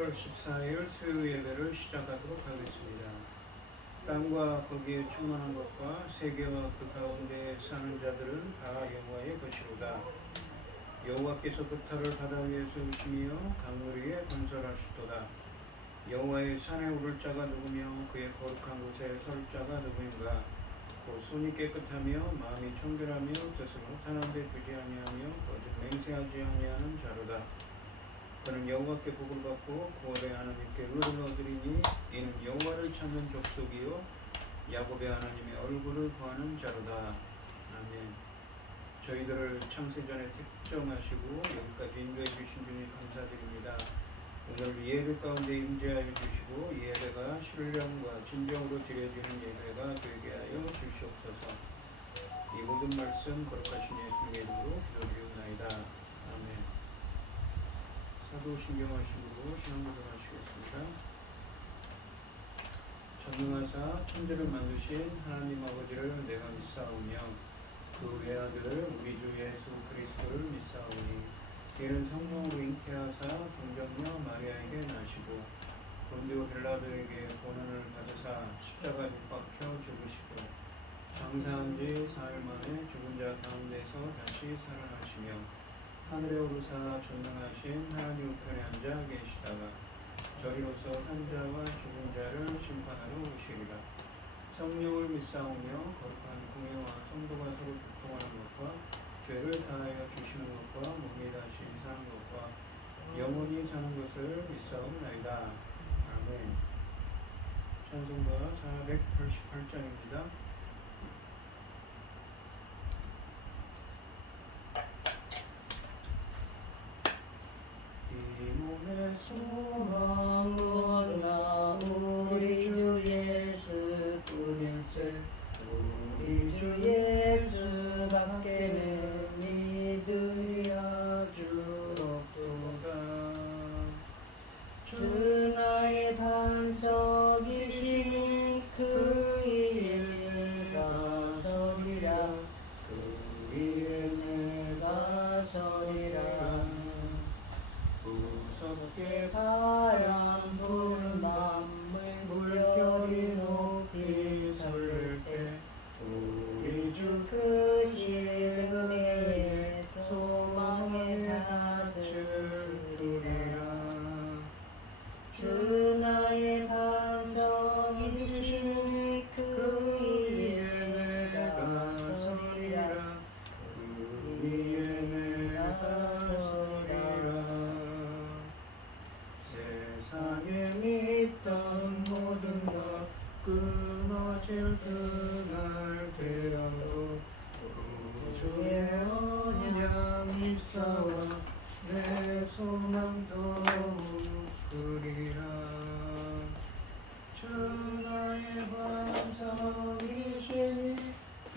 8월 14일 수요 예배를 시작하도록 하겠습니다. 땅과 거기에 충만한 것과 세계와 그 가운데 사는 자들은 다 여호와의 것이로다. 여호와께서 그 터를 바다 위에 세우시며 강물 위에 건설하시도다. 여호와의 산에 오를 자가 누구며 그의 거룩한 곳에 설 자가 누구인가? 곧 손이 깨끗하며 마음이 청결하며 뜻을 허탄한 데 두지 아니하며 오직 맹세하지 아니하는 자로다. 그는 여호와께 복을 받고 구원의 하나님께 의를 얻으리니 이는 여호와를 찾는 족속이요 야곱의 하나님의 얼굴을 구하는 자로다. 아멘. 저희들을 창세전에 택정하시고 여기까지 인도해 주신 주님 감사드립니다. 오늘 예배 가운데 임재하여 주시고 예배가 신령과 진정으로 드려지는 예배가 되게 하여 주시옵소서. 이 모든 말씀 거룩하신 예수님의 이름으로 기도드리옵나이다. 아멘. 사도신경하시고 신앙고등 하시겠습니다. 전능하사 천지를 만드신 하나님 아버지를 내가 믿사오며 그 외아들을 우리 주 예수 그리스도를 믿사오니 이는 성령으로 잉태하사 동정녀 마리아에게 나시고 본디오 빌라도에게 고난을 받으사 십자가에 못 박혀 죽으시고 장사한 지 사흘 만에 죽은 자 가운데서 다시 살아나시며 하늘에 오르사 전능하신 하나님 우편에 앉아 계시다가 저리로서 산자와 죽은 자를 심판하러 오시리라. 성령을 믿사오며 거룩한 공예와 성도가 서로 교통하는 것과 죄를 사하여 주시는 것과 몸이 다시 사는 것과 영원히 사는 것을 믿사옵나이다. 아멘. 찬송가 488장입니다. 이 몸의 소망은 나 우리 주 예수뿐일세. 우리 주 예수밖에는 믿으리 아주 없도다. 주 나의 반석이시니 그 위에 내가 서리라. 그 위에 내가 서리라. 무섭게 바람 부는 만물 물결이 높이 설 때 우리 주 크신 은혜의 소망에 닿으리라. 주 나의 반석이시니 그 위에 내가 서리라. 그 위에 내가 서리라. 세상에 믿던 모든 것 끊어질 그날 되어도 주의 언약 믿사와 내 소망도 그리라. 주 나의 반석이시니 그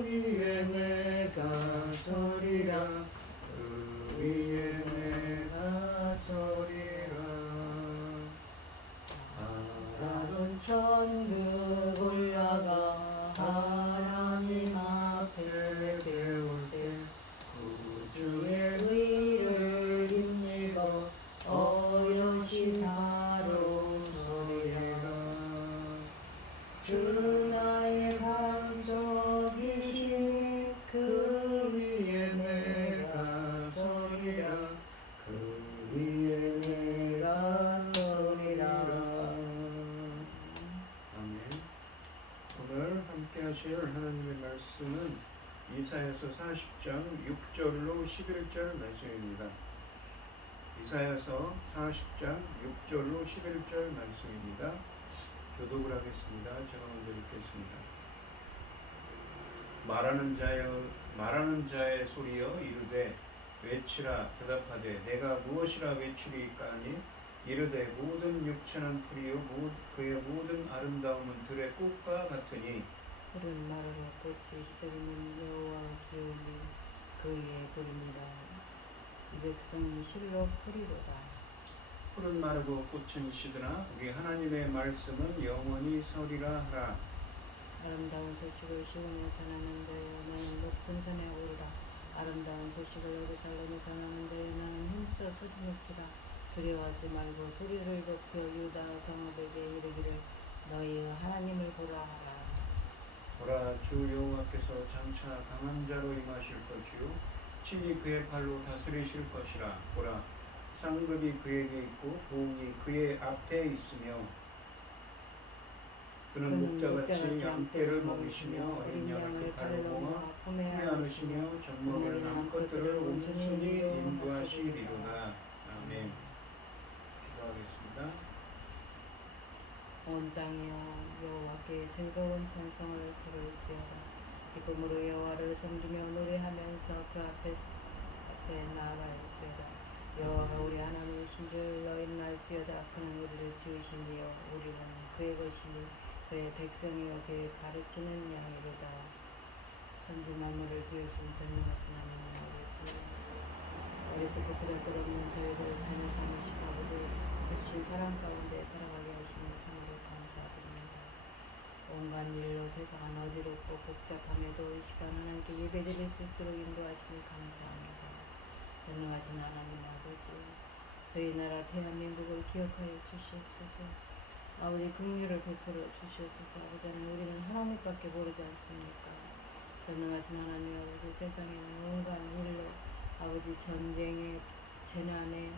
위에 내가 서리라. 그 위에 내가 서리라. 바라던 천국 올라가 하나님 앞에 배울 때 구주의 의를 힘입어 어여시 다로 서리라. 주 나의 반석이시니 그 위에 내가 서리라. 그 위에 내가 서리라. 아멘. 오늘 함께 하실 하나님의 말씀은 이사야서 40장 6절로 11절 말씀입니다. 이사야서 40장 6절로 11절 말씀입니다. 교독을 하겠습니다. 제가 먼저 읽겠습니다. 말하는 자의 소리여 이르되 외치라. 대답하되 내가 무엇이라 외치리까 하니 이르되 모든 육체는 풀이요 그의 모든 아름다움은 들의 꽃과 같으니 푸른 나라로 꽃이 시들면 여호와 기운이 그의 부릅니다. 이 백성이 실로 풀이로다. 푸른 마르고 꽃은 시드나 우리 하나님의 말씀은 영원히 서리라 하라. 아름다운 소식을 시온에 전하는데 나는 높은 산에 오르라. 아름다운 소식을 예루살렘에 전하는데 나는 힘써 소리높이라. 두려워하지 말고 소리를 높여 유다 성읍에게 이르기를 너희의 하나님을 보라 하라. 보라, 주 여호와께서 장차 강한 자로 임하실 것이요 친히 그의 팔로 다스리실 것이라. 보라, 상급이 그에게 있고 보응이 그의 앞에 있으며 그는 목자같이 양떼를 먹이시며 어린 양을 그 발로 모아 품에 안으시며 젖먹이는 암컷들을 온순히 인도하시리로다. 아멘. 기도하겠습니다. 온 땅이여 여호와께 즐거운 찬송을 부를지어다. 기쁨으로 여호와를 섬기며 노래하면서 그 앞에 나아갈지어다. 여호와가 우리 하나님이신 줄 너희는 알지어다. 그는 우리를 지으신 이요 우리는 그의 것이니 그의 백성이요 그의 가르치는 양이로다. 천지 만물을 지으신 전능하신 하나님 아버지, 어리석고 보잘것없는 저희를 자녀 삼으시고 아버지 크신 사랑 가운데 살아가게 하시는 참으로 감사드립니다. 온갖 일로 세상은 어지럽고 복잡함에도 이 시간 하나님께 예배드릴 수 있도록 인도하시니 감사합니다. 전능하신 하나님 아버지, 저희 나라 대한민국을 기억하여 주시옵소서. 아버지 긍휼을 베풀어 주시옵소서. 아버지 하나님, 우리는 하나님밖에 모르지 않습니까? 전능하신 하나님 아버지, 세상에는 온갖 일로 아버지 전쟁에 재난에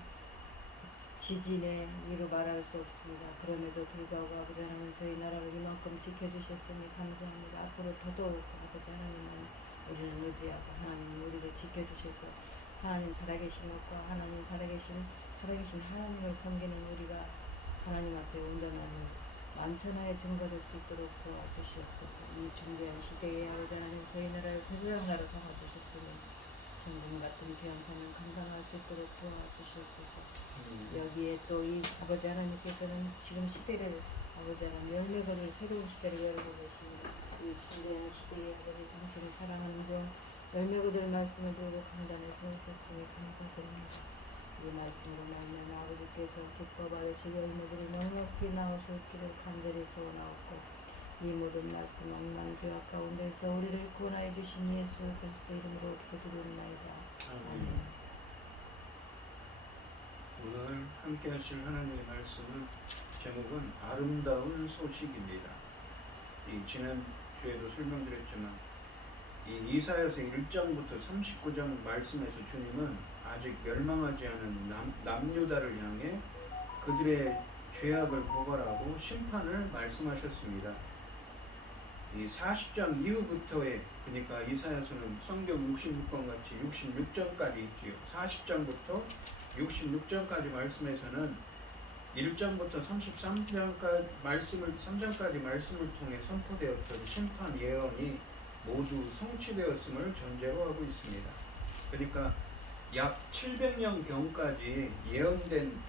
지진에 이루 말할 수 없습니다. 그럼에도 불구하고 아버지 하나님 저희 나라를 이만큼 지켜주셨으니 감사합니다. 앞으로 더더욱 아버지 하나님은 우리는 의지하고 하나님 우리를 지켜주셔서 하나님 살아계신 것과 하나님 살아계신 하나님을 섬기는 우리가 하나님 앞에 온전한 만천하에 증거될 수 있도록 도와주시옵소서. 이 중대한 시대에 아버지 하나님 저희 나라를 대조장나로 삼아주셨으니 천금 같은 귀한 삶을 감당할 수 있도록 도와주시옵소서. 여기에 또 이 아버지 하나님께서는 지금 시대를 아버지 하나님 열매 거둘 새로운 시대를 열고 계십니다. 이 중대한 시대에 아버지 당신을 사랑하는 자 열매 거둘 말씀을 두고 강단에 세우셨으니 감사드립니다. 이 말씀으로 말미암아 아버지께서 기뻐 받으실 열매들이 넉넉히 나오실 길을 간절히 소원하옵고 이 모든 말씀 만난 교학 가운데서 우리를 구원하여 주신 예수 그리스도 이름으로 기도드립니다. 아멘. 오늘 함께 하실 하나님의 말씀은 제목은 아름다운 소식입니다. 지난 주에도 설명드렸지만 이 이사야서 1장부터 39장 말씀에서 주님은 아직 멸망하지 않은 남유다를 향해 그들의 죄악을 고발하고 심판을 말씀하셨습니다. 이 40장 이후부터의, 그러니까 이사야서는 성경 66권 같이 66장까지 있지요. 40장부터 66장까지 말씀에서는 1장부터 33장까지 말씀을 통해 선포되었던 심판 예언이 모두 성취되었음을 전제로 하고 있습니다. 그러니까 약 700년 경까지 예언된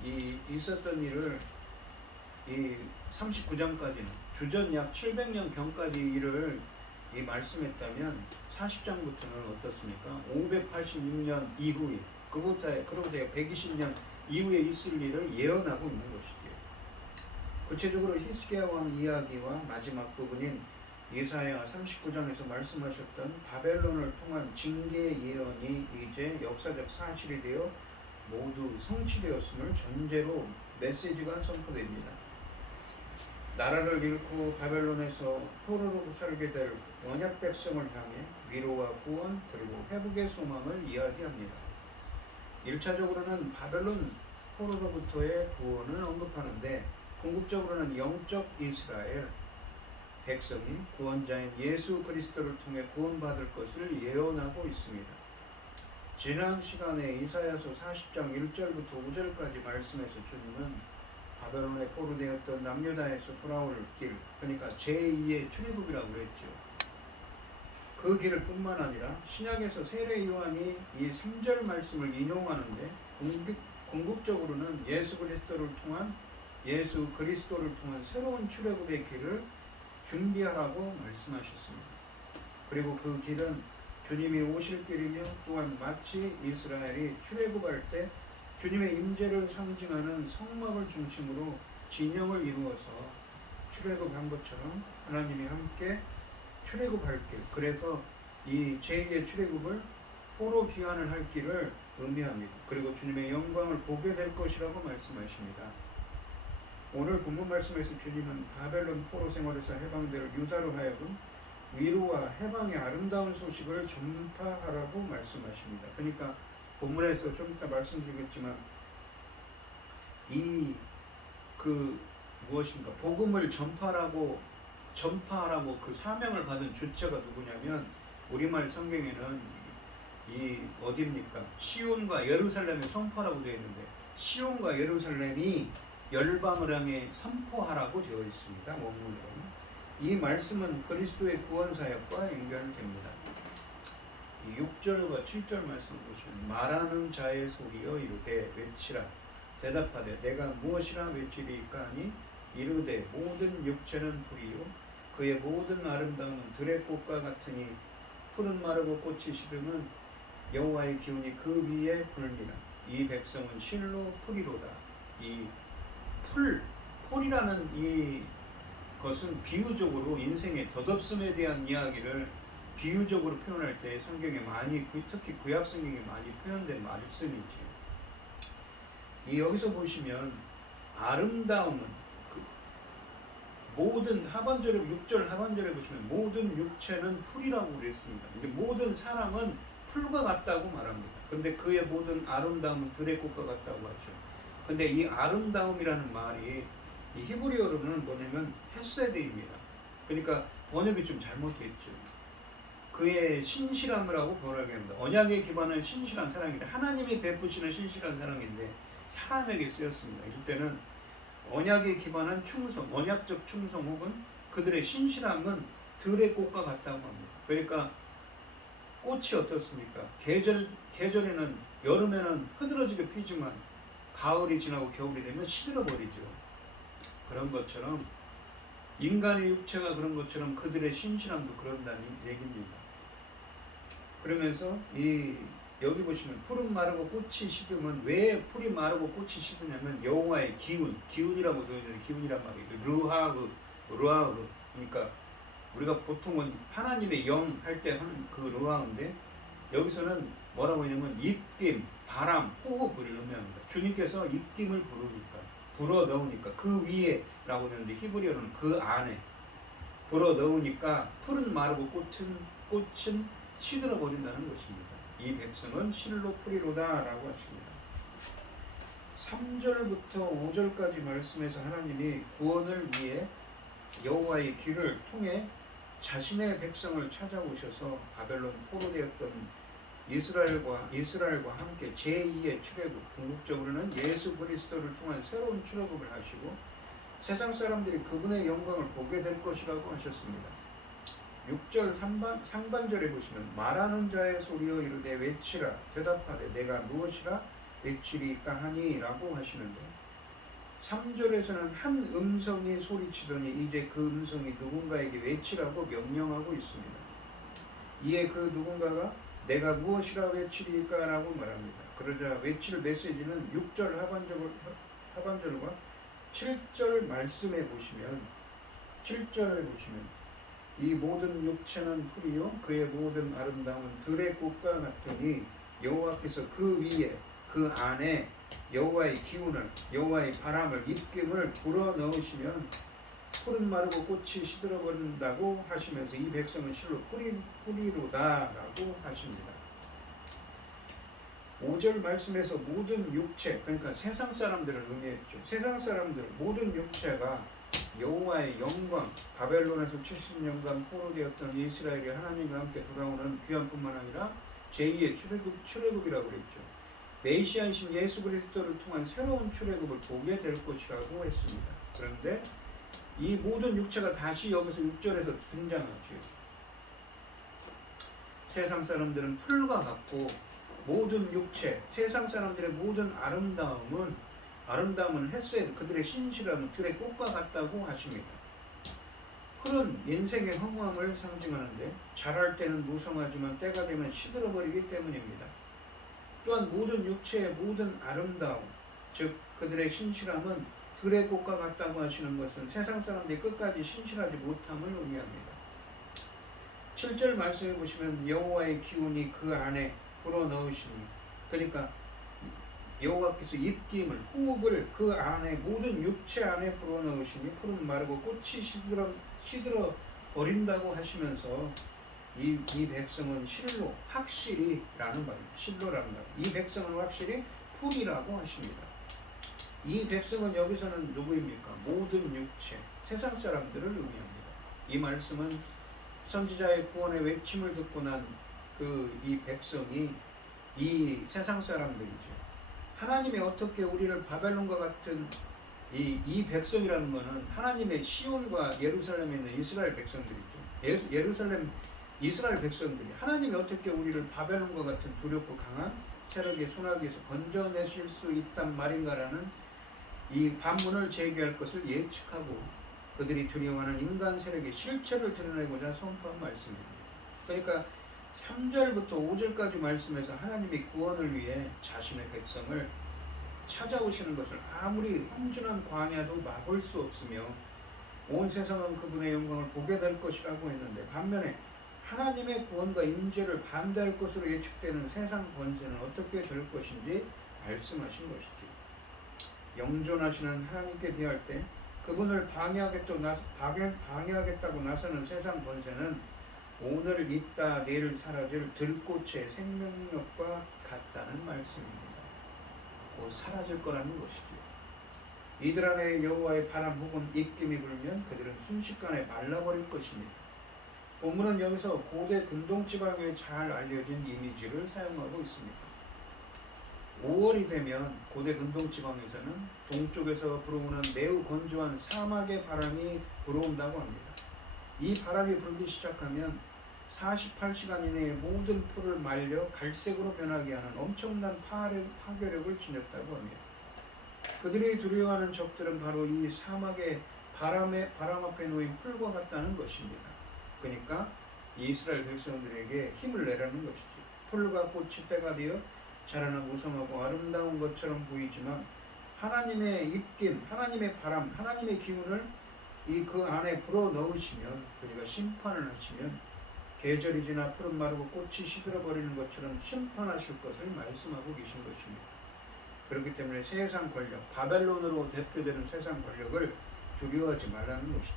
있었던 일을 이 39장까지는 주전 약 700년 경까지 일을 말씀했다면 40장부터는 어떻습니까? 586년 이후에 그로부터 120년 이후에 있을 일을 예언하고 있는 것이지요. 구체적으로 히스기야 왕 이야기와 마지막 부분인 이사야 39장에서 말씀하셨던 바벨론을 통한 징계 예언이 이제 역사적 사실이 되어 모두 성취되었음을 전제로 메시지가 선포됩니다. 나라를 잃고 바벨론에서 포로로 살게 될 언약 백성을 향해 위로와 구원 그리고 회복의 소망을 이야기합니다. 1차적으로는 바벨론 포로로부터의 구원을 언급하는데 궁극적으로는 영적 이스라엘 백성이 구원자인 예수 그리스도를 통해 구원받을 것을 예언하고 있습니다. 지난 시간에 이사야서 40장 1절부터 5절까지 말씀에서 주님은 바벨론에 포로되었던 남유다에서 돌아올 길, 그러니까 제2의 출애굽이라고 했죠. 그 길을 뿐만 아니라 신약에서 세례 요한이 이 3절 말씀을 인용하는데 궁극적으로는 예수 그리스도를 통한 새로운 출애굽의 길을 준비하라고 말씀하셨습니다. 그리고 그 길은 주님이 오실 길이며 또한 마치 이스라엘이 출애굽할 때 주님의 임재를 상징하는 성막을 중심으로 진영을 이루어서 출애굽한 것처럼 하나님이 함께 출애굽할 길, 그래서 이 제2의 출애굽을 포로 귀환을 할 길을 의미합니다. 그리고 주님의 영광을 보게 될 것이라고 말씀하십니다. 오늘 본문 말씀에서 주님은 바벨론 포로 생활에서 해방될 유다로 하여금 위로와 해방의 아름다운 소식을 전파하라고 말씀하십니다. 그러니까 본문에서 좀 이따 말씀드리겠지만 무엇입니까? 복음을 전파하라고 그 사명을 받은 주체가 누구냐면 우리말 성경에는 어디입니까? 시온과 예루살렘의 선포라고 되어 있는데 시온과 예루살렘이 열방을 향해 선포하라고 되어 있습니다. 원문으로는. 이 말씀은 그리스도의 구원 사역과 연결됩니다. 6절과 7절 말씀 보시면 말하는 자의 소리여 이르되 외치라 대답하되 내가 무엇이라 외치리까 하니 이르되 모든 육체는 풀이요 그의 모든 아름다움은 들의 꽃과 같으니 풀은 마르고 꽃이 시듬은 여호와의 기운이 그 위에 불니라. 이 백성은 실로 풀이로다. 이 풀이라는 이 것은 비유적으로 인생의 덧없음에 대한 이야기를 비유적으로 표현할 때 성경에 많이, 특히 구약 성경에 많이 표현된 말씀이지. 여기서 보시면 아름다움은 모든 하반절에 6절 하반절에 보시면 모든 육체는 풀이라고 그랬습니다. 근데 모든 사람은 풀과 같다고 말합니다. 근데 그의 모든 아름다움은 들의 꽃과 같다고 하죠. 근데 이 아름다움이라는 말이 이 히브리어로는 뭐냐면 헤세드입니다. 그러니까 번역이 좀 잘못됐죠. 그의 신실함을 하고 번역을 합니다. 언약의 기반은 신실한 사랑인데 하나님이 베푸시는 신실한 사랑인데 사람에게 쓰였습니다. 이럴 때는 언약의 기반은 충성, 언약적 충성 혹은 그들의 신실함은 들의 꽃과 같다고 합니다. 그러니까 꽃이 어떻습니까? 계절에는 여름에는 흐드러지게 피지만 가을이 지나고 겨울이 되면 시들어버리죠. 그런 것처럼 인간의 육체가 그런 것처럼 그들의 신실함도 그런다는 얘기입니다. 그러면서 여기 보시면 풀은 마르고 꽃이 시드면 왜 풀이 마르고 꽃이 시드냐면 여호와의 기운이라고 되어 있는데 기운이란 말이에요. 루아흐 그러니까 우리가 보통은 하나님의 영 할 때 하는 그 루아흐인데 여기서는 뭐라고 하냐면 입김, 바람, 호흡을 의미합니다. 주님께서 입김을 불어 넣으니까 그 위에 라고 하는데 히브리어는 그 안에 불어 넣으니까 풀은 마르고 꽃은 시들어 버린다는 것입니다. 이 백성은 실로 풀이로다 라고 하십니다. 3절부터 5절까지 말씀에서 하나님이 구원을 위해 여호와의 길을 통해 자신의 백성을 찾아오셔서 바벨론 포로되었던 이스라엘과 함께 제2의 출애굽, 궁극적으로는 예수 그리스도를 통한 새로운 출애굽을 하시고 세상 사람들이 그분의 영광을 보게 될 것이라고 하셨습니다. 6절 상반절에 보시면 말하는 자의 소리여 이르되 외치라 대답하되 내가 무엇이라 외치리까 하니 라고 하시는데 3절에서는 한 음성이 소리치더니 이제 그 음성이 누군가에게 외치라고 명령하고 있습니다. 이에 그 누군가가 내가 무엇이라 외치리까 라고 말합니다. 그러자 외칠 메시지는 6절 하반절과 7절 말씀에 보시면 7절에 보시면 이 모든 육체는 풀이요 그의 모든 아름다움은 들의 꽃과 같으니 여호와께서 그 위에 그 안에 여호와의 기운을 여호와의 바람을 입김을 불어 넣으시면 풀은 마르고 꽃이 시들어버린다고 하시면서 이 백성은 실로 풀이로다라고 하십니다. 5절 말씀에서 모든 육체 그러니까 세상 사람들을 의미했죠. 세상 사람들 모든 육체가 여호와의 영광 바벨론에서 70년간 포로되었던 이스라엘이 하나님과 함께 돌아오는 귀환뿐만 아니라 제2의 출애굽이라고 그랬죠. 메시아이신 예수 그리스도를 통한 새로운 출애굽을 보게 될 것이라고 했습니다. 그런데 이 모든 육체가 다시 여기서 6절에서 등장하죠. 세상 사람들은 풀과 같고 모든 육체, 세상 사람들의 모든 아름다움은 헤세드, 그들의 신실함은 들의 꽃과 같다고 하십니다. 풀은 인생의 허무함을 상징하는데 자랄 때는 무성하지만 때가 되면 시들어버리기 때문입니다. 또한 모든 육체의 모든 아름다움, 즉 그들의 신실함은 들의 꽃과 같다고 하시는 것은 세상 사람들이 끝까지 신실하지 못함을 의미합니다. 7절 말씀해 보시면 여호와의 기운이 그 안에 불어넣으시니 그러니까 여호와께서 입김을 호흡을 그 안에 모든 육체 안에 불어넣으시니 푸른 마르고 꽃이 시들어 버린다고 하시면서 이 백성은 실로 확실히 라는 말입니다. 실로라는 말. 이 백성은 확실히 풀이라고 하십니다. 이 백성은 여기서는 누구입니까? 모든 육체, 세상 사람들을 의미합니다. 이 말씀은 선지자의 구원의 외침을 듣고 난 이 백성이 이 세상 사람들이죠. 하나님이 어떻게 우리를 바벨론과 같은 이 백성이라는 것은 하나님의 시온과 예루살렘에 있는 이스라엘 백성들이죠. 예루살렘 이스라엘 백성들이 하나님이 어떻게 우리를 바벨론과 같은 두렵고 강한 세력의 손아귀에서 건져내실 수 있단 말인가라는 이 반문을 제기할 것을 예측하고 그들이 두려워하는 인간 세력의 실체를 드러내고자 선포한 말씀입니다. 그러니까 3절부터 5절까지 말씀에서 하나님이 구원을 위해 자신의 백성을 찾아오시는 것을 아무리 험준한 광야도 막을 수 없으며 온 세상은 그분의 영광을 보게 될 것이라고 했는데 반면에 하나님의 구원과 임재를 반대할 것으로 예측되는 세상 권세는 어떻게 될 것인지 말씀하신 것이죠. 영존하시는 하나님께 비할 때 그분을 방해하겠다고 나서는 세상 권세는 오늘 있다 내일 사라질 들꽃의 생명력과 같다는 말씀입니다. 곧 사라질 거라는 것이죠. 이들 안에 여호와의 바람 혹은 입김이 불면 그들은 순식간에 말라버릴 것입니다. 본문은 여기서 고대 근동지방에 잘 알려진 이미지를 사용하고 있습니다. 5월이 되면 고대 근동지방에서는 동쪽에서 불어오는 매우 건조한 사막의 바람이 불어온다고 합니다. 이 바람이 불기 시작하면 48시간 이내에 모든 풀을 말려 갈색으로 변하게 하는 엄청난 파괴력을 지녔다고 합니다. 그들이 두려워하는 적들은 바로 이 사막의 바람 앞에 놓인 풀과 같다는 것입니다. 그러니까 이스라엘 백성들에게 힘을 내라는 것이죠. 풀과 꽃이 때가 되어 자라나 무성하고 아름다운 것처럼 보이지만 하나님의 입김, 하나님의 바람, 하나님의 기운을 그 안에 불어넣으시면 그러니까 심판을 하시면 계절이 지나 푸른 마르고 꽃이 시들어버리는 것처럼 심판하실 것을 말씀하고 계신 것입니다. 그렇기 때문에 세상 권력, 바벨론으로 대표되는 세상 권력을 두려워하지 말라는 것이죠.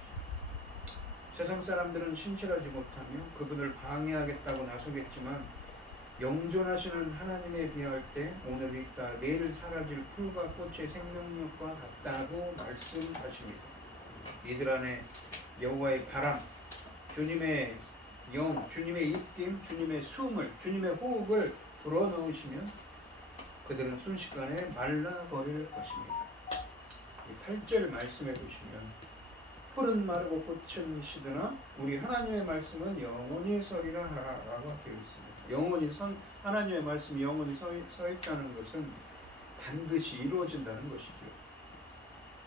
세상 사람들은 신실하지 못하며 그분을 방해하겠다고 나서겠지만 영존하시는 하나님에 비할 때 오늘 있다 내일 사라질 풀과 꽃의 생명력과 같다고 말씀하십니다. 이들 안에 여호와의 바람, 주님의 영, 주님의 입김, 주님의 숨을, 주님의 호흡을 불어넣으시면 그들은 순식간에 말라버릴 것입니다. 8절 말씀해 보시면 풀은 마르고 꽃은 시드나 우리 하나님의 말씀은 영원히 서리라 라고 되어 있습니다. 하나님의 말씀이 영원히 서 있다는 것은 반드시 이루어진다는 것이죠.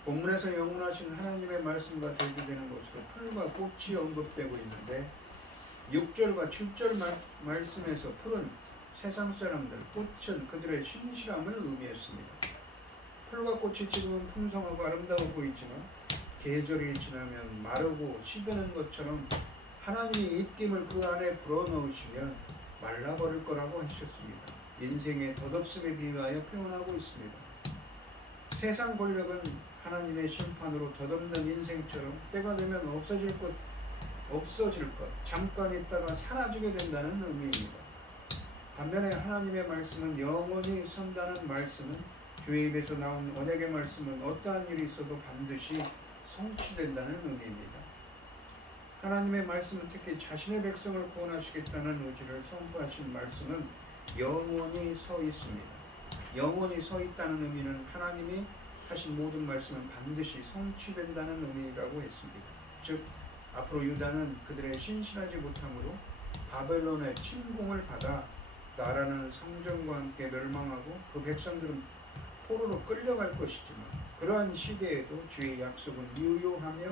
본문에서 영원하신 하나님의 말씀과 대비되는 것으로 풀과 꽃이 언급되고 있는데 6절과 7절 말씀에서 풀은 세상 사람들, 꽃은 그들의 신실함을 의미했습니다. 풀과 꽃이 지금은 풍성하고 아름다워 보이지만 계절이 지나면 마르고 시드는 것처럼 하나님이 입김을 그 안에 불어넣으시면 말라버릴 거라고 하셨습니다. 인생의 덧없음에 비유하여 표현하고 있습니다. 세상 권력은 하나님의 심판으로 덧없는 인생처럼 때가 되면 없어질 것, 잠깐 있다가 사라지게 된다는 의미입니다. 반면에 하나님의 말씀은 영원히 선다는 말씀은 주의 입에서 나온 언약의 말씀은 어떠한 일이 있어도 반드시 성취된다는 의미입니다. 하나님의 말씀은 특히 자신의 백성을 구원하시겠다는 의지를 선포하신 말씀은 영원히 서 있습니다. 영원히 서 있다는 의미는 하나님이 하신 모든 말씀은 반드시 성취된다는 의미라고 했습니다. 즉 앞으로 유다는 그들의 신실하지 못함으로 바벨론의 침공을 받아 나라는 성전과 함께 멸망하고 그 백성들은 포로로 끌려갈 것이지만 그러한 시대에도 주의 약속은 유효하며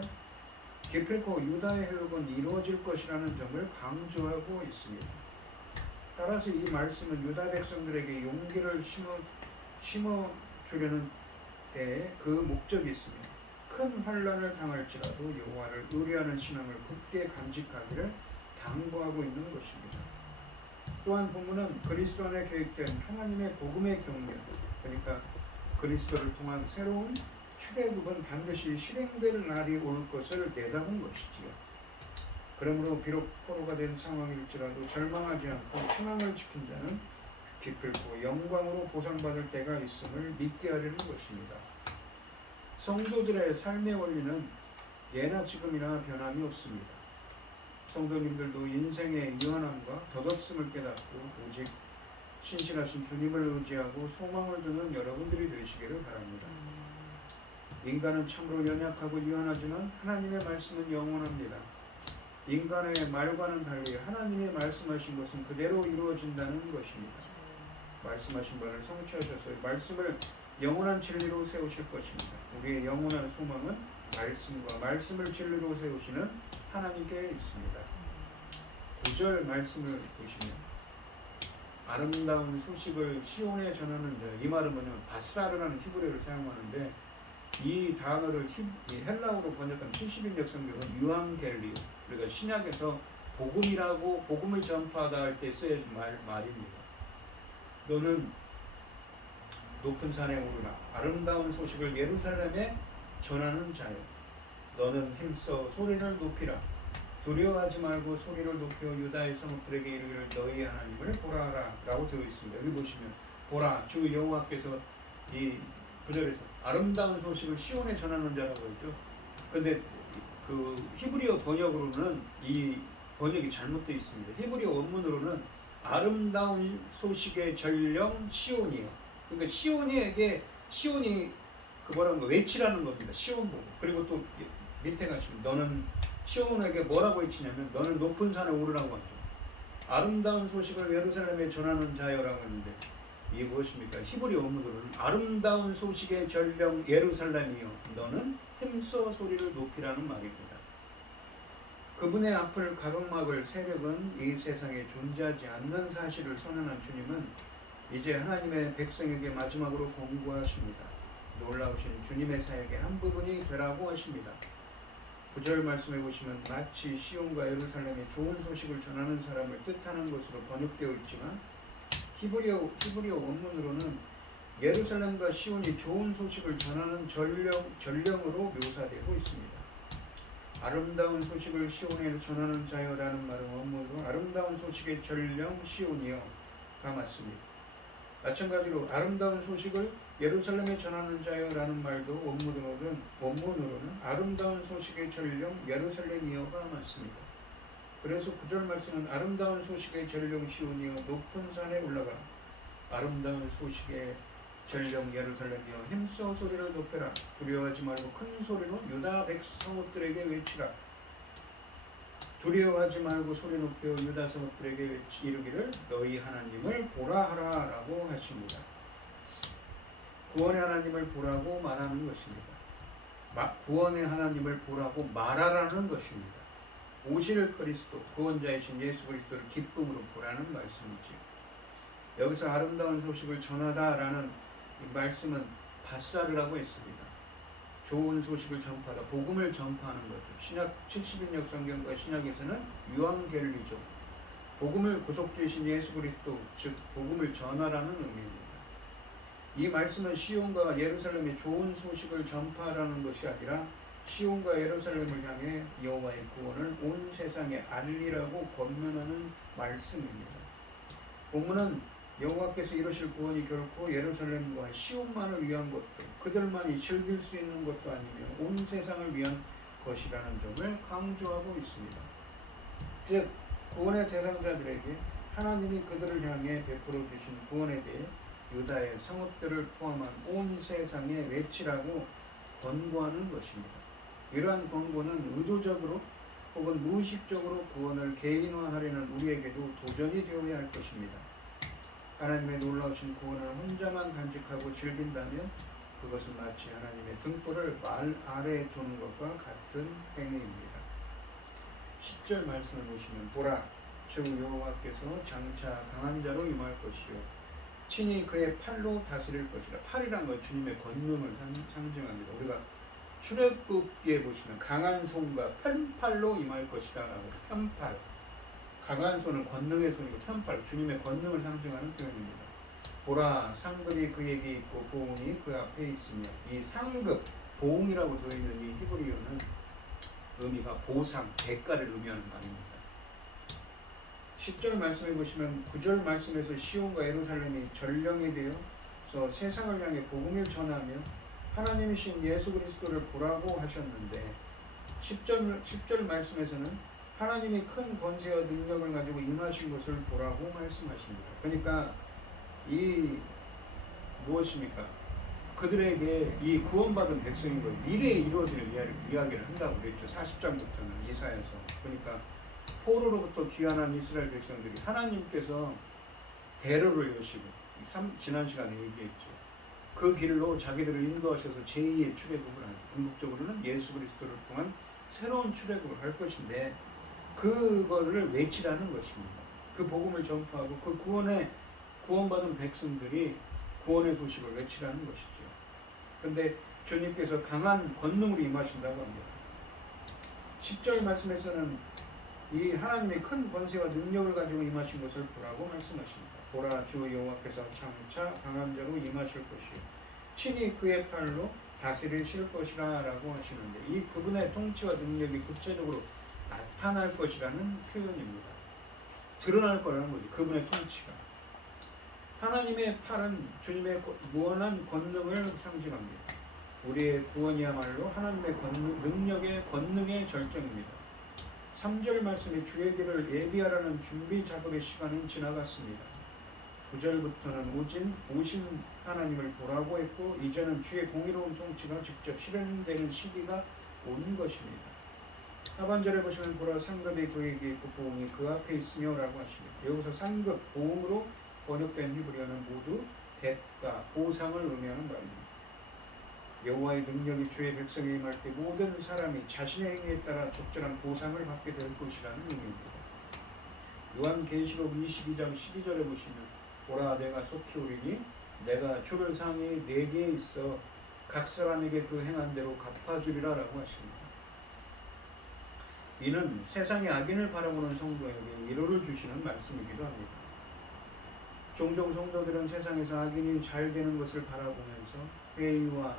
기필코 유다의 회복은 이루어질 것이라는 점을 강조하고 있습니다. 따라서 이 말씀은 유다 백성들에게 용기를 심어주려는 데에 그 목적이 있습니다. 큰 환난을 당할지라도 여호와를 의뢰하는 신앙을 굳게 간직하기를 당부하고 있는 것입니다. 또한 본문은 그리스도 안에 계획된 하나님의 복음의 경륜, 그러니까 그리스도를 통한 새로운 출애굽은 반드시 실행될 날이 올 것을 내다본 것이지요. 그러므로 비록 포로가 된 상황일지라도 절망하지 않고 희망을 지킨 자는 기필코 영광으로 보상받을 때가 있음을 믿게 하려는 것입니다. 성도들의 삶의 원리는 예나 지금이나 변함이 없습니다. 성도님들도 인생의 유한함과 덧없음을 깨닫고 오직 신실하신 주님을 의지하고 소망을 두는 여러분들이 되시기를 바랍니다. 인간은 참으로 연약하고 유한하지만 하나님의 말씀은 영원합니다. 인간의 말과는 달리 하나님의 말씀하신 것은 그대로 이루어진다는 것입니다. 말씀하신 바를 성취하셔서 말씀을 영원한 진리로 세우실 것입니다. 우리의 영원한 소망은 말씀과 말씀을 진리로 세우시는 하나님께 있습니다. 9절 말씀을 보시면 아름다운 소식을 시온에 전하는 자, 이 말은 뭐냐면 바사르라는 히브리어를 사용하는데 이 단어를 헬라어로 번역한 70인역 성경은 유앙겔리오, 그러니까 신약에서 복음이라고 복음을 전파하다 할 때 쓰여진 말입니다. 너는 높은 산에 오르라 아름다운 소식을 예루살렘에 전하는 자여 너는 힘써 소리를 높이라 두려워하지 말고 소리를 높여 유다의 성읍들에게 이르기를 너희 하나님을 보라하라 라고 되어 있습니다. 여기 보시면 보라 주 여호와께서 이 구절에서 아름다운 소식을 시온에 전하는 자라고 했죠. 근데 그 히브리어 번역으로는 이 번역이 잘못되어 있습니다. 히브리어 원문으로는 아름다운 소식의 전령 시온이요. 그러니까 시온이 그 뭐라는 거 외치라는 겁니다. 시온 보고. 그리고 또 밑에 가시면 너는 시온에게 뭐라고 외치냐면 너는 높은 산에 오르라고 하죠. 아름다운 소식을 예루살렘에 전하는 자여라고 했는데 이게 무엇입니까? 히브리 원문으로는 아름다운 소식의 전령 예루살렘이여 너는 힘써 소리를 높이라는 말입니다. 그분의 앞을 가로막을 세력은 이 세상에 존재하지 않는 사실을 선언한 주님은 이제 하나님의 백성에게 마지막으로 권고하십니다. 놀라우신 주님의 사역의 한 부분이 되라고 하십니다. 9절 말씀해 보시면 마치 시온과 예루살렘에 좋은 소식을 전하는 사람을 뜻하는 것으로 번역되어 있지만 히브리어 원문으로는 예루살렘과 시온이 좋은 소식을 전하는 전령으로 묘사되고 있습니다. 아름다운 소식을 시온에 전하는 자여라는 말은 원문으로 아름다운 소식의 전령 시온이여가 맞습니다. 마찬가지로 아름다운 소식을 예루살렘에 전하는 자여라는 말도 원문으로는 아름다운 소식의 전령 예루살렘이여가 맞습니다. 그래서 9절 말씀은 아름다운 소식의 전령 시온이여 높은 산에 올라가 아름다운 소식의 전령 예루살렘이여 힘써 소리를 높여라 두려워하지 말고 큰 소리로 유다 백성들에게 외치라 두려워하지 말고 소리 높여 유다 성읍들에게 이르기를 너희 하나님을 보라 하라 라고 하십니다. 구원의 하나님을 보라고 말하는 것입니다. 구원의 하나님을 보라고 말하라는 것입니다. 오실 그리스도 구원자이신 예수 그리스도를 기쁨으로 보라는 말씀이지요. 여기서 아름다운 소식을 전하다라는 이 말씀은 바사르라고 했습니다. 좋은 소식을 전파하다, 복음을 전파하는 거죠. 신약 70인역 성경과 신약에서는 유앙겔리죠. 복음을 구속주이신 예수 그리스도, 즉 복음을 전하라는 의미입니다. 이 말씀은 시온과 예루살렘에 좋은 소식을 전파하라는 것이 아니라 시온과 예루살렘을 향해 여호와의 구원을 온 세상에 알리라고 권면하는 말씀입니다. 본문은 여호와께서 이루실 구원이 결코 예루살렘과 시온만을 위한 것도 그들만이 즐길 수 있는 것도 아니며 온 세상을 위한 것이라는 점을 강조하고 있습니다. 즉 구원의 대상자들에게 하나님이 그들을 향해 베풀어 주신 구원에 대해 유다의 성읍들을 포함한 온 세상에 외치라고 권고하는 것입니다. 이러한 권고는 의도적으로 혹은 무의식적으로 구원을 개인화하려는 우리에게도 도전이 되어야 할 것입니다. 하나님의 놀라우신 구원을 혼자만 간직하고 즐긴다면 그것은 마치 하나님의 등불을 말 아래에 두는 것과 같은 행위입니다. 10절 말씀을 보시면 보라 주 여호와께서 장차 강한 자로 임할 것이요 친히 그의 팔로 다스릴 것이라. 팔이란 건 주님의 권능을 상징합니다. 우리가 출애굽기에 보시면 강한 손과 편팔로 임할 것이다 라고 편팔 강한 손은 권능의 손이고 편팔, 주님의 권능을 상징하는 표현입니다. 보라, 상급이 그에게 있고 보응이 그 앞에 있으며, 이 상급, 보응이라고 되어 있는 이 히브리어는 의미가 보상, 대가를 의미하는 말입니다. 10절 말씀해 보시면 9절 말씀에서 시온과 예루살렘이 전령이 되어서 세상을 향해 복음을 전하며 하나님이신 예수 그리스도를 보라고 하셨는데, 10절 말씀에서는 하나님이 큰 권세와 능력을 가지고 임하신 것을 보라고 말씀하십니다. 그러니까 이 무엇입니까? 그들에게 이 구원받은 백성인 걸 미래에 이루어질 이야기를 한다고 그랬죠. 40장부터는 이사야서. 그러니까 포로로부터 귀환한 이스라엘 백성들이 하나님께서 대로를 여시고, 지난 시간에 얘기했죠. 그 길로 자기들을 인도하셔서 제2의 출애굽을 하죠. 궁극적으로는 예수 그리스도를 통한 새로운 출애굽을 할 것인데, 그거를 외치라는 것입니다. 그 복음을 전파하고 그 구원받은 백성들이 구원의 소식을 외치라는 것이죠. 그런데 주님께서 강한 권능으로 임하신다고 합니다. 10절 말씀에서는 이 하나님의 큰 권세와 능력을 가지고 임하신 것을 보라고 말씀하십니다. 보라, 주 여호와께서 장차 강한 자로 임하실 것이요 친히 그의 팔로 다스리실 것이라 라고 하시는데, 이 그분의 통치와 능력이 구체적으로 나타날 것이라는 표현입니다. 드러날 거라는 거죠. 그분의 통치가. 하나님의 팔은 주님의 무한한 권능을 상징합니다. 우리의 구원이야말로 하나님의 능력의 권능의 절정입니다. 3절 말씀에 주의 길을 예비하라는 준비 작업의 시간은 지나갔습니다. 9절부터는 오신 하나님을 보라고 했고, 이제는 주의 공의로운 통치가 직접 실현되는 시기가 온 것입니다. 하반절에 보시면 보라, 상급이 그에게 있고 보응이 그 앞에 있으며 라고 하십니다. 여기서 상급, 보응으로 번역된 히브리어는 모두 대가, 보상을 의미하는 말입니다. 여호와의 능력이 주의 백성에 임할 때 모든 사람이 자신의 행위에 따라 적절한 보상을 받게 될 것이라는 의미입니다. 요한계시록 22장 12절에 보시면 보라, 내가 속히 오리니 내가 주를 상히 내게 있어 각 사람에게 그 행한 대로 갚아주리라 라고 하십니다. 이는 세상의 악인을 바라보는 성도에게 위로를 주시는 말씀이기도 합니다. 종종 성도들은 세상에서 악인이 잘 되는 것을 바라보면서 회의와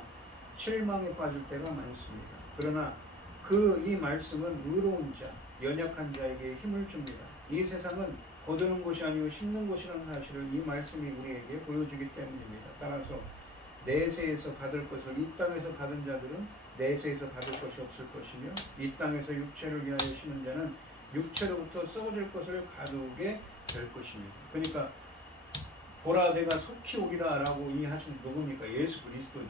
실망에 빠질 때가 많습니다. 그러나 이 말씀은 의로운 자, 연약한 자에게 힘을 줍니다. 이 세상은 거두는 곳이 아니고 심는 곳이라는 사실을 이 말씀이 우리에게 보여주기 때문입니다. 따라서 내세에서 받을 것을 이 땅에서 받은 자들은 내세에서 받을 것이 없을 것이며, 이 땅에서 육체를 위하여 심은 자는 육체로부터 썩어질 것을 가두게 될 것입니다. 그러니까 보라, 내가 속히 오리라 라고 이 하신 누굽니까? 예수 그리스도죠.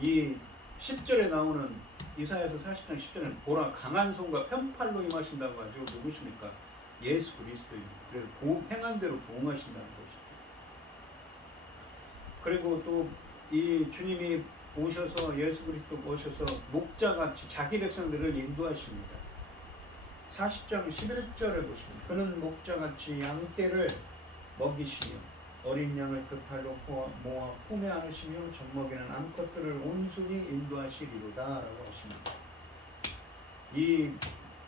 이 10절에 나오는 이사야서 40장 10절에는 보라, 강한 손과 편팔로 임하신다고 하죠. 누구십니까? 예수 그리스도입니다. 그래서 행한 대로 보응하신다는 것이죠. 그리고 또 이 주님이 오셔서, 예수 그리스도 오셔서 목자같이 자기 백성들을 인도하십니다. 40장 11절에 보시면 그는 목자같이 양떼를 먹이시며 어린 양을 그 팔로 모아 품에 안으시며 젖먹이는 암컷들을 온순히 인도하시리로다 라고 하십니다. 이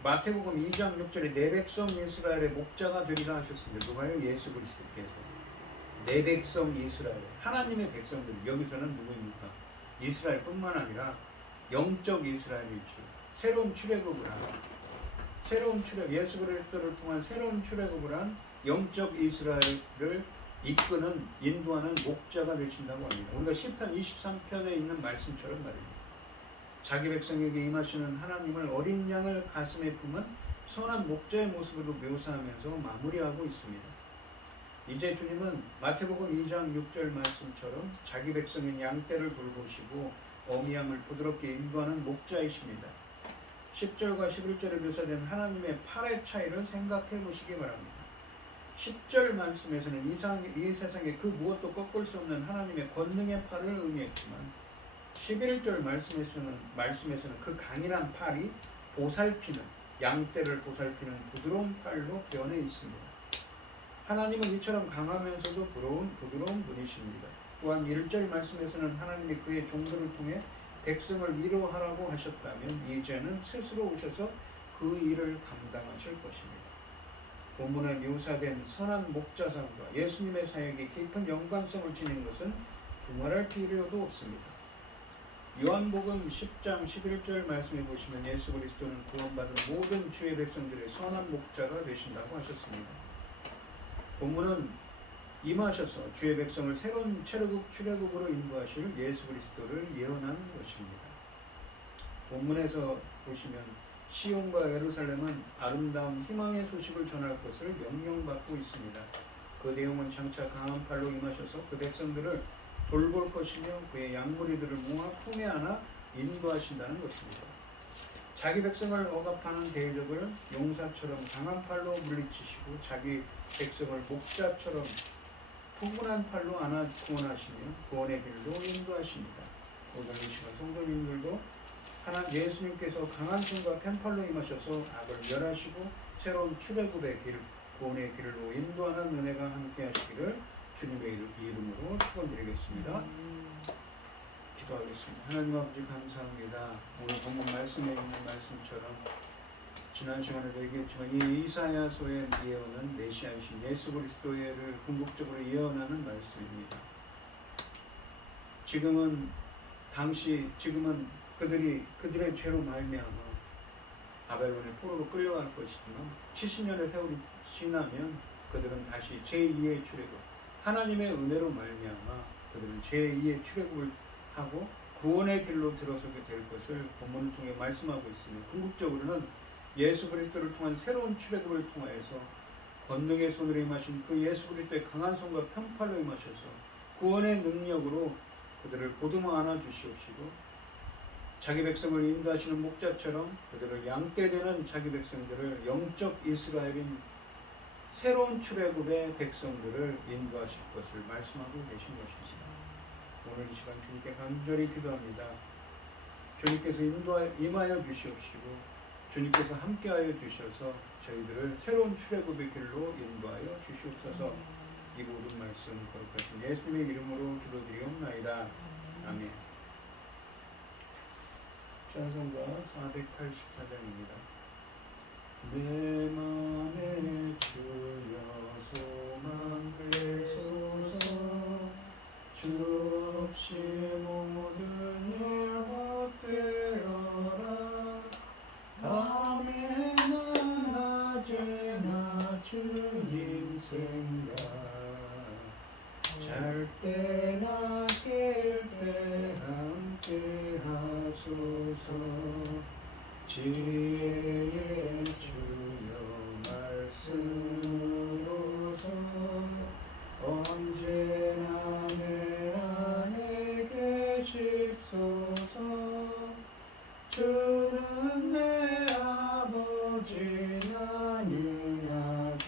마태복음 2장 6절에 내 백성 이스라엘의 목자가 되리라 하셨습니다. 누가요? 예수 그리스도께서. 내 백성 이스라엘, 하나님의 백성들, 여기서는 누구입니까? 이스라엘뿐만 아니라 영적 이스라엘이죠. 새로운 출애굽을 한, 예수 그리스도를 통한 새로운 출애굽을 한 영적 이스라엘을 이끄는, 인도하는 목자가 되신다고 합니다. 우리가 시편 23편에 있는 말씀처럼 말입니다. 자기 백성에게 임하시는 하나님을 어린 양을 가슴에 품은 선한 목자의 모습으로 묘사하면서 마무리하고 있습니다. 이제 주님은 마태복음 2장 6절 말씀처럼 자기 백성인 양떼를 돌보시고 어미 양을 부드럽게 인도하는 목자이십니다. 10절과 11절에 묘사된 하나님의 팔의 차이를 생각해 보시기 바랍니다. 10절 말씀에서는 이 세상에 그 무엇도 꺾을 수 없는 하나님의 권능의 팔을 의미했지만, 11절 말씀에서는 그 강인한 팔이 양떼를 보살피는 부드러운 팔로 변해 있습니다. 하나님은 이처럼 강하면서도 부드러운 분이십니다. 또한 1절 말씀에서는 하나님이 그의 종들을 통해 백성을 위로하라고 하셨다면, 이제는 스스로 오셔서 그 일을 감당하실 것입니다. 본문에 묘사된 선한 목자상과 예수님의 사역이 깊은 연관성을 지닌 것은 두말할 필요도 없습니다. 요한복음 10장 11절 말씀해 보시면 예수 그리스도는 구원받은 모든 주의 백성들의 선한 목자가 되신다고 하셨습니다. 본문은 임하셔서 주의 백성을 새로운 출애굽으로 인도하실 예수 그리스도를 예언한 것입니다. 본문에서 보시면 시온과 예루살렘은 아름다운 희망의 소식을 전할 것을 명령받고 있습니다. 그 내용은 장차 강한 팔로 임하셔서 그 백성들을 돌볼 것이며 그의 양무리들을 모아 품에 안아 인도하신다는 것입니다. 자기 백성을 억압하는 대적을 용사처럼 강한 팔로 물리치시고 자기 백성을 목자처럼 풍부한 팔로 안아 구원하시며 구원의 길로 인도하십니다. 오늘 이 시간 성도님들도 예수님께서 강한 손과 편팔로 임하셔서 악을 멸하시고 새로운 출애굽의 길, 구원의 길로 인도하는 은혜가 함께 하시기를 주님의 이름으로 축원드리겠습니다. 기도하겠습니다. 하나님 아버지 감사합니다. 오늘 본문 말씀에 있는 말씀처럼 지난 시간에도 얘기했지만 이 이사야서의 예언은 메시아이신 예수 그리스도를 궁극적으로 예언하는 말씀입니다. 지금은 그들의 죄로 말미암아 바벨론의 포로로 끌려갈 것이지만 70년의 세월이 지나면 그들은 다시 제2의 출애굽, 하나님의 은혜로 말미암아 그들은 제2의 출애굽을 하고 구원의 길로 들어서게 될 것을 본문을 통해 말씀하고 있으며 궁극적으로는 예수 그리스도를 통한 새로운 출애굽을 통하여서 권능의 손으로 임하신 그 예수 그리스도의 강한 손과 편팔로 임하셔서 구원의 능력으로 그들을 보듬어 안아 주시옵시고 자기 백성을 인도하시는 목자처럼 그들을 양떼되는 자기 백성들을 영적 이스라엘인 새로운 출애굽의 백성들을 인도하실 것을 말씀하고 계신 것입니다. 오늘 이 시간 주님께 간절히 기도합니다. 주님께서 임하여 주시옵시고 주님께서 함께하여 주셔서 저희들을 새로운 출애굽의 길로 인도하여 주시옵소서. 이 모든 말씀 거룩하신 예수님의 이름으로 기도드리옵나이다. 아멘. 찬송가 484장입니다. 내 맘에 주여 소망되소서 주 없이 모든 일 헛되어라 밤에나 낮에나 주님 생각 잘 때나 깰 때 함께 하소서 지혜의 주여 말씀으로서 언제나 내 안에 계십소서 주는 내 아버지 나는 아들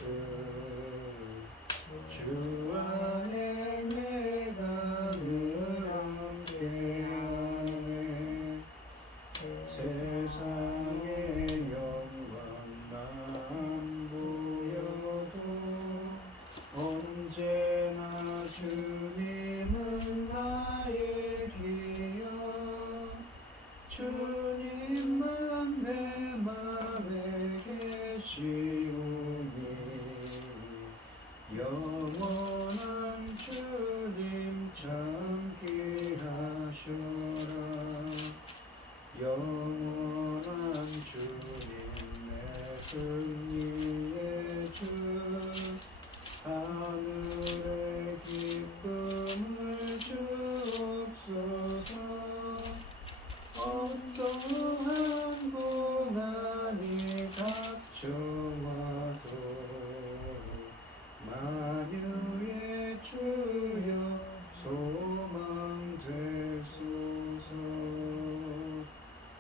주 안에 내가 늘 함께하네 세상의 영광 남부여도 언제나 주님은 나의 기여 주님만 내 맘에 계시오니 영원한 주님 참 귀하셔라 영원한 주님 내 승리의 주 하늘의 기쁨을 주옵소서 어떠한 고난이 닥쳐와도 만유의 주여 소망 되소서.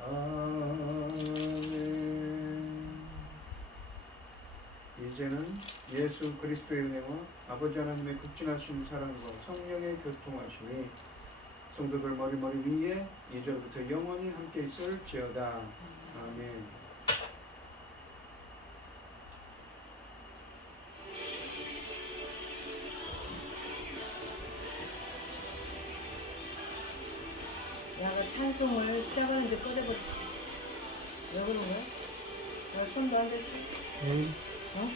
아멘. 이제는 예수 그리스도의 은혜와 아버지 하나님의 극진하신 사랑과 성령의 교통하심이 성도들 머리머리 위에 이제부터 영원히 함께 있을지어다. 아멘. 야가 찬송을 시작하는데 꺼내버렸어. 왜 그런 거야? 야, 손도 안 댔어? 어?